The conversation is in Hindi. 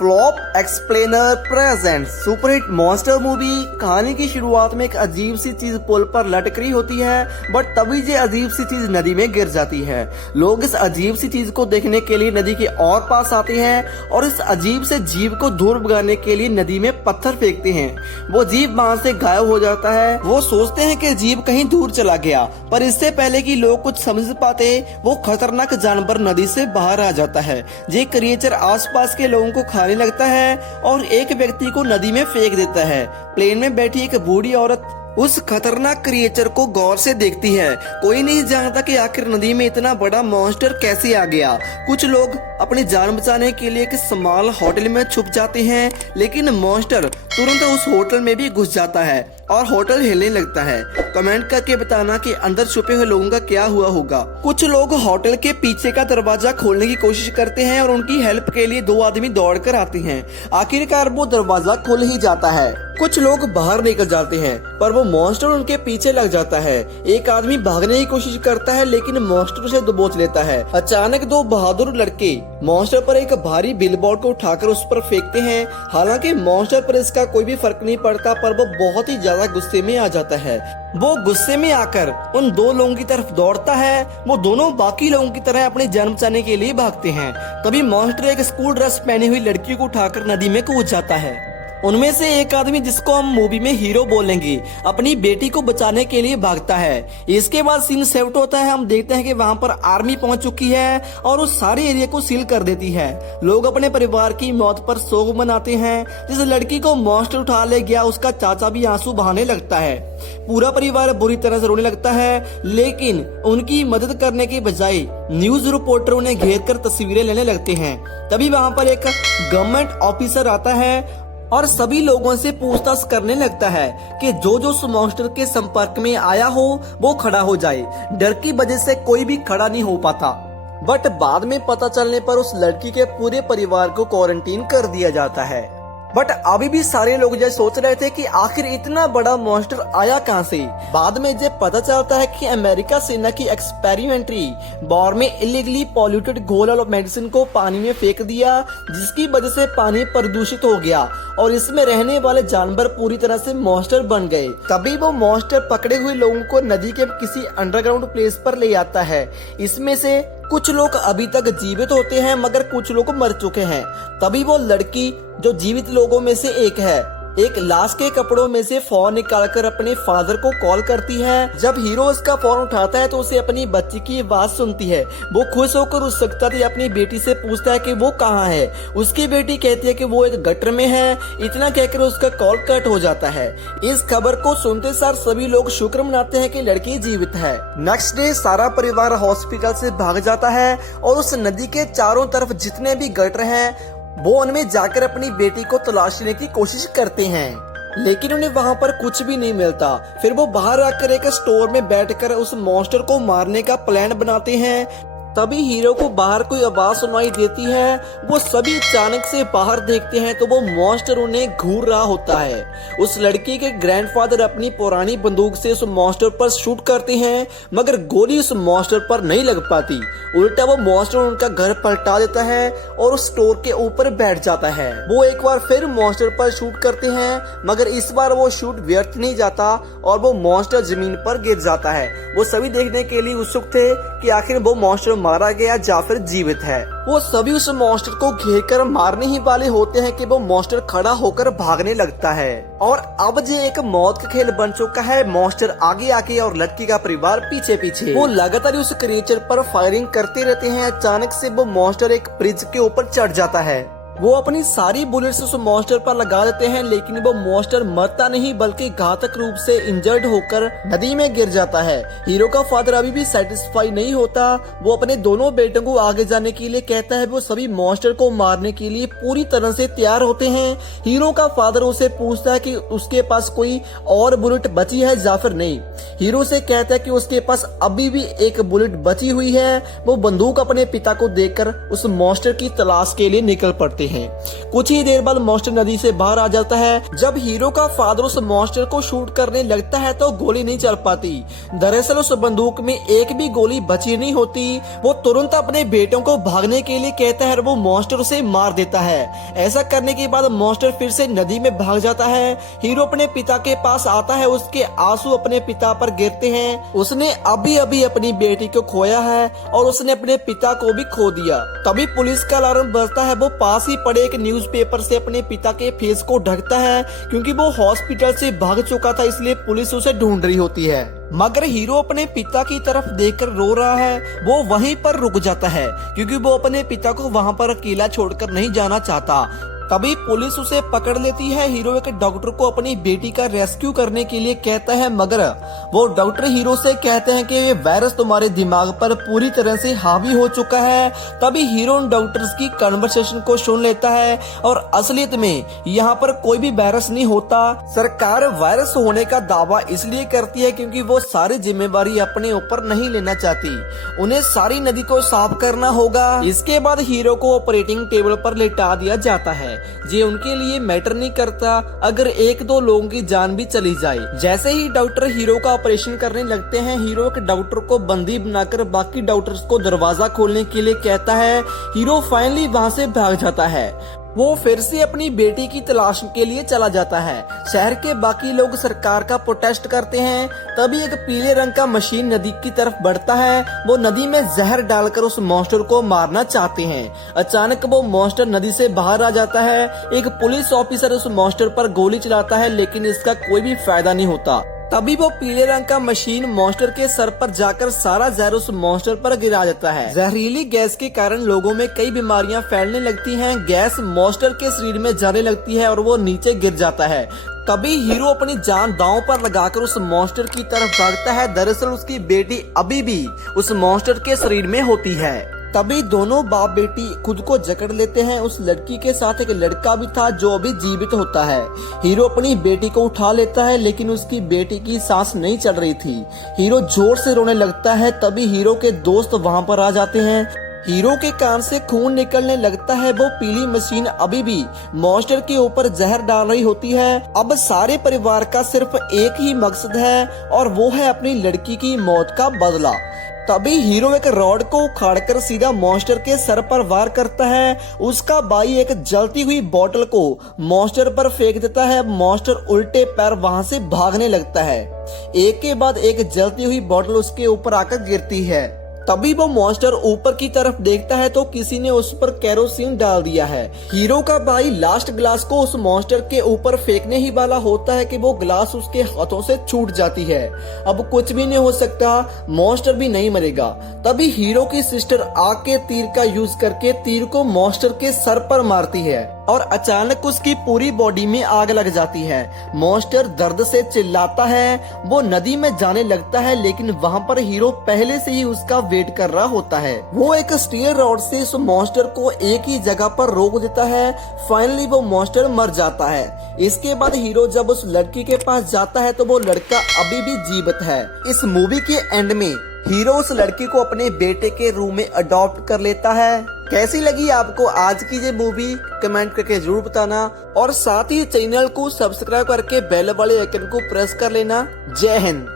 Flop explainer present superhit monster movie. कहानी की शुरुआत में एक अजीब सी चीज पुल पर लटक रही होती है, बट तभी ये अजीब सी चीज नदी में गिर जाती है। लोग इस अजीब सी चीज को देखने के लिए नदी के और पास आते हैं और इस अजीब से जीव को दूर भगाने के लिए नदी में पत्थर फेंकते हैं। वो जीव वहां से गायब हो जाता है। वो सोचते हैं कि जीव कहीं दूर चला गया, पर इससे पहले कि लोग कुछ समझ पाते वो खतरनाक जानवर नदी से बाहर आ जाता है। ये क्रिएचर आसपास के लोगों को खाने लगता है और एक व्यक्ति को नदी में फेंक देता है। प्लेन में बैठी एक बूढ़ी औरत उस खतरनाक क्रिएचर को गौर से देखती है। कोई नहीं जानता कि आखिर नदी में इतना बड़ा मॉन्स्टर कैसे आ गया। कुछ लोग अपनी जान बचाने के लिए एक स्मॉल होटल में छुप जाते हैं, लेकिन मॉन्स्टर तुरंत उस होटल में भी घुस जाता है और होटल हिलने लगता है। कमेंट करके बताना कि अंदर छुपे हुए लोगों का क्या हुआ होगा। कुछ लोग होटल के पीछे का दरवाजा खोलने की कोशिश करते हैं और उनकी हेल्प के लिए दो आदमी दौड़कर आते हैं। आखिरकार वो दरवाजा खुल ही जाता है। कुछ लोग बाहर निकल जाते हैं, पर वो मॉन्स्टर उनके पीछे लग जाता है। एक आदमी भागने की कोशिश करता है, लेकिन मॉन्स्टर उसे दबोच लेता है। अचानक दो बहादुर लड़के मॉन्स्टर पर एक भारी बिलबोर्ड को उठाकर उस पर फेंकते हैं। हालांकि मॉन्स्टर पर इसका कोई भी फर्क नहीं पड़ता, पर वो बहुत ही ज्यादा गुस्से में आ जाता है। वो गुस्से में आकर उन दो लोगों की तरफ दौड़ता है। वो दोनों बाकी लोगों की तरह अपनी जान बचाने के लिए भागते हैं। तभी मॉन्स्टर एक स्कूल ड्रेस पहनी हुई लड़की को उठाकर नदी में कूद जाता है। उनमें से एक आदमी, जिसको हम मूवी में हीरो बोलेंगे, अपनी बेटी को बचाने के लिए भागता है। इसके बाद सीन शिफ्ट होता है। हम देखते हैं कि वहां पर आर्मी पहुंच चुकी है और उस सारे एरिया को सील कर देती है। लोग अपने परिवार की मौत पर शोक मनाते हैं। जिस लड़की को मॉन्स्टर उठा ले गया, उसका चाचा भी आंसू बहाने लगता है। पूरा परिवार बुरी तरह से रोने लगता है, लेकिन उनकी मदद करने के बजाय न्यूज रिपोर्टर उन्हें घेर कर तस्वीरें लेने लगते हैं। तभी वहां पर एक गवर्नमेंट ऑफिसर आता है और सभी लोगों से पूछताछ करने लगता है कि जो उस मॉन्स्टर के संपर्क में आया हो वो खड़ा हो जाए। डर की वजह से कोई भी खड़ा नहीं हो पाता, बट बाद में पता चलने पर उस लड़की के पूरे परिवार को क्वारंटीन कर दिया जाता है। बट अभी भी सारे लोग ये सोच रहे थे कि आखिर इतना बड़ा मॉन्स्टर आया कहां से। बाद में ये पता चलता है कि अमेरिका सेना की एक्सपेरिमेंटरी वॉर में इलीगली पॉल्यूटेड घोल और मेडिसिन को पानी में फेंक दिया, जिसकी वजह से पानी प्रदूषित हो गया और इसमें रहने वाले जानवर पूरी तरह से मॉन्स्टर बन गए। तभी वो मॉन्स्टर पकड़े हुए लोगों को नदी के किसी अंडरग्राउंड प्लेस पर ले आता है। इसमें से कुछ लोग अभी तक जीवित होते हैं, मगर कुछ लोग मर चुके हैं। तभी वो लड़की, जो जीवित लोगों में से एक है, एक लाश के कपड़ों में से फोन निकालकर अपने फादर को कॉल करती है। जब हीरो उसका फोन उठाता है तो उसे अपनी बच्ची की आवाज सुनती है। वो खुश होकर उस सकता अपनी बेटी से पूछता है कि वो कहाँ है। उसकी बेटी कहती है कि वो एक गटर में है। इतना कहकर उसका कॉल कट हो जाता है। इस खबर को सुनते सार सभी लोग शुक्र मनाते हैं कि लड़की जीवित है। नेक्स्ट डे सारा परिवार हॉस्पिटल से भाग जाता है और उस नदी के चारों तरफ जितने भी गटर हैं वो उनमें जाकर अपनी बेटी को तलाशने की कोशिश करते हैं, लेकिन उन्हें वहां पर कुछ भी नहीं मिलता। फिर वो बाहर आकर एक स्टोर में बैठकर उस मॉन्स्टर को मारने का प्लान बनाते हैं। तभी हीरो को बाहर कोई आवाज सुनाई देती है। वो सभी अचानक से बाहर देखते हैं तो वो मॉन्स्टर उन्हें घूर रहा होता है। उस लड़की के ग्रैंडफादर अपनी पुरानी बंदूक से उस मॉन्स्टर पर शूट करते हैं, मगर गोली उस मॉन्स्टर पर नहीं लग पाती। उल्टा वो मॉन्स्टर उनका घर पलटा देता है और उस स्टोर के ऊपर बैठ जाता है। वो एक बार फिर मॉन्स्टर पर शूट करते हैं, मगर इस बार वो शूट व्यर्थ नहीं जाता और वो मॉन्स्टर जमीन पर गिर जाता है। वो सभी देखने के लिए उत्सुक थे कि आखिर वो मॉन्स्टर मारा गया या फिर जीवित है। वो सभी उस मॉन्स्टर को घेर कर मारने ही वाले होते हैं कि वो मॉन्स्टर खड़ा होकर भागने लगता है और अब ये एक मौत का खेल बन चुका है। मॉन्स्टर आगे आगे और लड़की का परिवार पीछे पीछे। वो लगातार उस क्रिएचर पर फायरिंग करते रहते हैं। अचानक से वो मॉन्स्टर एक ब्रिज के ऊपर चढ़ जाता है। वो अपनी सारी बुलेट्स उस मॉन्स्टर पर लगा देते हैं, लेकिन वो मॉन्स्टर मरता नहीं बल्कि घातक रूप से इंजर्ड होकर नदी में गिर जाता है। हीरो का फादर अभी भी सेटिस्फाई नहीं होता। वो अपने दोनों बेटों को आगे जाने के लिए कहता है। वो सभी मॉन्स्टर को मारने के लिए पूरी तरह से तैयार होते हैं। हीरो का फादर उसे पूछता है कि उसके पास कोई और बुलेट बची है या फिर नहीं। हीरो से कहता है कि उसके पास अभी भी एक बुलेट बची हुई है। वो बंदूक अपने पिता को देकर उस मॉन्स्टर की तलाश के लिए निकल पड़ते हैं। हैं। कुछ ही देर बाद मॉन्स्टर नदी से बाहर आ जाता है। जब हीरो का फादर उस मॉन्स्टर को शूट करने लगता है तो गोली नहीं चल पाती। दरअसल उस बंदूक में एक भी गोली बची नहीं होती। वो तुरंत अपने बेटों को भागने के लिए कहता है और वो मॉन्स्टर उसे मार देता है। ऐसा करने के बाद मॉन्स्टर फिर से नदी में भाग जाता है। हीरो अपने पिता के पास आता है, उसके आंसू अपने पिता पर गिरते हैं। उसने अभी अभी अपनी बेटी को खोया है और उसने अपने पिता को भी खो दिया। तभी पुलिस का अलार्म बजता है। वो पास ही पड़े एक न्यूज़पेपर से अपने पिता के फेस को ढकता है क्योंकि वो हॉस्पिटल से भाग चुका था, इसलिए पुलिस उसे ढूंढ रही होती है। मगर हीरो अपने पिता की तरफ देखकर रो रहा है। वो वहीं पर रुक जाता है क्योंकि वो अपने पिता को वहां पर अकेला छोड़कर नहीं जाना चाहता। तभी पुलिस उसे पकड़ लेती है। हीरो एक डॉक्टर को अपनी बेटी का रेस्क्यू करने के लिए कहता है, मगर वो डॉक्टर हीरो से कहते हैं कि ये वायरस तुम्हारे दिमाग पर पूरी तरह से हावी हो चुका है। तभी हीरो उन डॉक्टर्स की कन्वर्सेशन को सुन लेता है और असलियत में यहाँ पर कोई भी वायरस नहीं होता। सरकार वायरस होने का दावा इसलिए करती है क्योंकि वो सारी जिम्मेवारी अपने ऊपर नहीं लेना चाहती। उन्हें सारी नदी को साफ करना होगा। इसके बाद हीरो को ऑपरेटिंग टेबल पर लेटा दिया जाता है। ये उनके लिए मैटर नहीं करता अगर एक दो लोगों की जान भी चली जाए। जैसे ही डॉक्टर हीरो का ऑपरेशन करने लगते हैं, हीरो एक डॉक्टर को बंदी बनाकर बाकी डॉक्टर्स को दरवाजा खोलने के लिए कहता है। हीरो फाइनली वहां से भाग जाता है। वो फिर से अपनी बेटी की तलाश के लिए चला जाता है। शहर के बाकी लोग सरकार का प्रोटेस्ट करते हैं। तभी एक पीले रंग का मशीन नदी की तरफ बढ़ता है। वो नदी में जहर डालकर उस मॉन्स्टर को मारना चाहते हैं। अचानक वो मॉन्स्टर नदी से बाहर आ जाता है। एक पुलिस ऑफिसर उस मॉन्स्टर पर गोली चलाता है लेकिन इसका कोई भी फायदा नहीं होता। तभी वो पीले रंग का मशीन मॉन्स्टर के सर पर जाकर सारा जहर उस मॉन्स्टर पर गिरा देता है। जहरीली गैस के कारण लोगों में कई बीमारियां फैलने लगती हैं। गैस मॉन्स्टर के शरीर में जाने लगती है और वो नीचे गिर जाता है। तभी हीरो अपनी जान दांव पर लगाकर उस मॉन्स्टर की तरफ भागता है। दरअसल उसकी बेटी अभी भी उस मॉन्स्टर के शरीर में होती है। तभी दोनों बाप बेटी खुद को जकड़ लेते हैं। उस लड़की के साथ एक लड़का भी था जो अभी जीवित होता है। हीरो अपनी बेटी को उठा लेता है लेकिन उसकी बेटी की सांस नहीं चल रही थी। हीरो जोर से रोने लगता है। तभी हीरो के दोस्त वहां पर आ जाते हैं। हीरो के कान से खून निकलने लगता है। वो पीली मशीन अभी भी मॉन्स्टर के ऊपर जहर डाल रही होती है। अब सारे परिवार का सिर्फ एक ही मकसद है और वो है अपनी लड़की की मौत का बदला। तभी हीरो एक रॉड को उखाड़कर सीधा मॉन्स्टर के सर पर वार करता है। उसका भाई एक जलती हुई बोतल को मॉन्स्टर पर फेंक देता है। मॉन्स्टर उल्टे पैर वहां से भागने लगता है। एक के बाद एक जलती हुई बोतल उसके ऊपर आकर गिरती है। तभी वो मॉन्स्टर ऊपर की तरफ देखता है तो किसी ने उस पर केरोसिन डाल दिया है। हीरो का भाई लास्ट ग्लास को उस मॉन्स्टर के ऊपर फेंकने ही वाला होता है कि वो ग्लास उसके हाथों से छूट जाती है। अब कुछ भी नहीं हो सकता, मॉन्स्टर भी नहीं मरेगा। तभी हीरो की सिस्टर आग के तीर का यूज करके तीर को मॉन्स्टर के सर पर मारती है और अचानक उसकी पूरी बॉडी में आग लग जाती है। मॉन्स्टर दर्द से चिल्लाता है। वो नदी में जाने लगता है लेकिन वहाँ पर हीरो पहले से ही उसका वेट कर रहा होता है। वो एक स्टील रॉड से उस मॉन्स्टर को एक ही जगह पर रोक देता है। फाइनली वो मॉन्स्टर मर जाता है। इसके बाद हीरो जब उस लड़की के पास जाता है तो वो लड़का अभी भी जीवित है। इस मूवी के एंड में हीरो उस लड़की को अपने बेटे के रूम में अडॉप्ट कर लेता है। कैसी लगी आपको आज की ये मूवी, कमेंट करके जरूर बताना और साथ ही चैनल को सब्सक्राइब करके बेल वाले आइकन को प्रेस कर लेना। जय हिंद।